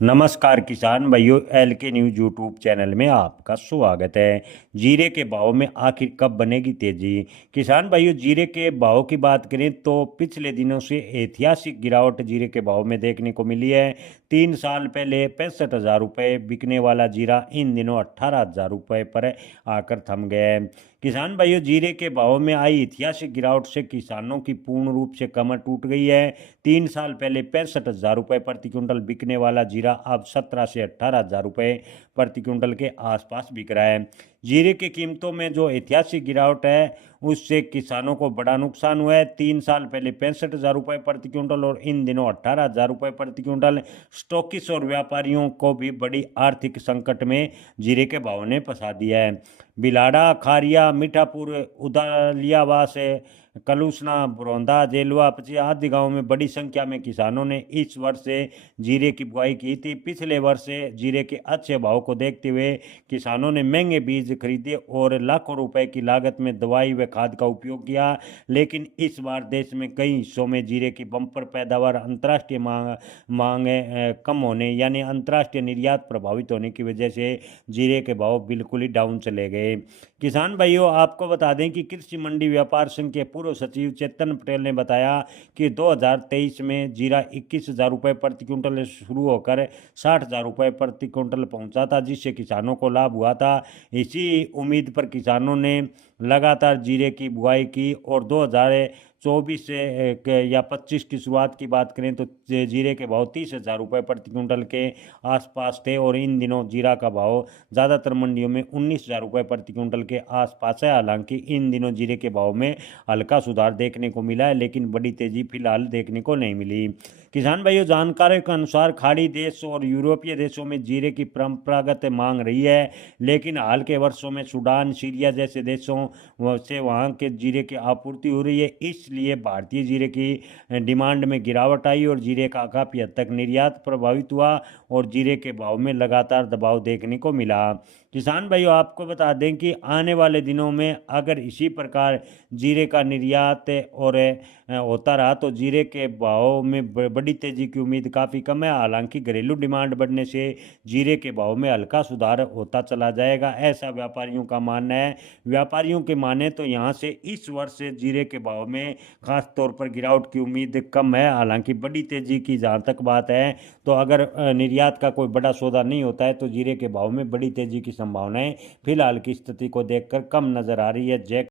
नमस्कार किसान भाइयों, एल के न्यूज़ यूट्यूब चैनल में आपका स्वागत है। जीरे के भाव में आखिर कब बनेगी तेजी? किसान भाइयों, जीरे के भाव की बात करें तो पिछले दिनों से ऐतिहासिक गिरावट जीरे के भाव में देखने को मिली है। 3 साल पहले 65,000 रुपये बिकने वाला जीरा इन दिनों 18,000 रुपये पर आकर थम गया है। किसान भाइयों, जीरे के भाव में आई ऐतिहासिक गिरावट से किसानों की पूर्ण रूप से कमर टूट गई है। 3 साल पहले 65,000 रुपये प्रति क्विंटल बिकने वाला जीरा अब 17 से 18,000 रुपये प्रति क्विंटल के आसपास बिक रहा है। जीरे की कीमतों में जो ऐतिहासिक गिरावट है उससे किसानों को बड़ा नुकसान हुआ है। 3 साल पहले 65,000 रुपये प्रति क्विंटल और इन दिनों 18,000 रुपये प्रति क्विंटल। स्टॉकिस्ट और व्यापारियों को भी बड़ी आर्थिक संकट में जीरे के भाव ने फंसा दिया है। बिलाड़ा, खारिया, मीठापुर, उदालियावास, कलूसना, बरौंदा, जेलवा, पचिया आदि गांवों में बड़ी संख्या में किसानों ने इस वर्ष से जीरे की बुआई की थी। पिछले वर्ष से जीरे के अच्छे भाव को देखते हुए किसानों ने महंगे बीज खरीदे और लाखों रुपए की लागत में दवाई व खाद का उपयोग किया। लेकिन इस बार देश में कई हिस्सों में जीरे की बम्पर पैदावार अंतर्राष्ट्रीय मांग कम होने यानी अंतर्राष्ट्रीय निर्यात प्रभावित होने की वजह से जीरे के भाव बिल्कुल ही डाउन चले गए। किसान भाइयों, आपको बता दें कि कृषि मंडी व्यापार संघ के पूर्व सचिव चेतन पटेल ने बताया कि 2023 में जीरा 21,000 रुपये प्रति क्विंटल शुरू होकर 60,000 रुपये प्रति क्विंटल पहुंचा था, जिससे किसानों को लाभ हुआ था। इसी उम्मीद पर किसानों ने लगातार जीरे की बुआई की और 2024 से या 25 की शुरुआत की बात करें तो जीरे के भाव 30,000 रुपये प्रति क्विंटल के आसपास थे और इन दिनों जीरा का भाव ज़्यादातर मंडियों में 19,000 रुपये प्रति क्विंटल के आसपास है। हालांकि इन दिनों जीरे के भाव में हल्का सुधार देखने को मिला है, लेकिन बड़ी तेजी फिलहाल देखने को नहीं मिली। किसान भाइयों, जानकारों के अनुसार खाड़ी देश और यूरोपीय देशों में जीरे की परंपरागत मांग रही है, लेकिन हाल के वर्षों में सूडान, सीरिया जैसे देशों से वहाँ के जीरे की आपूर्ति हो रही है। इसलिए भारतीय जीरे की डिमांड में गिरावट आई और जीरे का काफ़ी हद तक निर्यात प्रभावित हुआ और जीरे के भाव में लगातार दबाव देखने को मिला। किसान भाइयों, आपको बता दें कि आने वाले दिनों में अगर इसी प्रकार जीरे का निर्यात और होता रहा तो जीरे के भाव में बड़ी तेजी की उम्मीद काफ़ी कम है। हालांकि घरेलू डिमांड बढ़ने से जीरे के भाव में हल्का सुधार होता चला जाएगा, ऐसा व्यापारियों का मानना है। व्यापारियों के माने तो यहाँ से इस वर्ष से जीरे के भाव में खास तौर पर गिरावट की उम्मीद कम है। हालांकि बड़ी तेजी की जहाँ तक बात है तो अगर निर्यात का कोई बड़ा सौदा नहीं होता है तो जीरे के भाव में बड़ी तेजी की संभावनाएं फिलहाल की स्थिति को देखकर कम नजर आ रही है। जय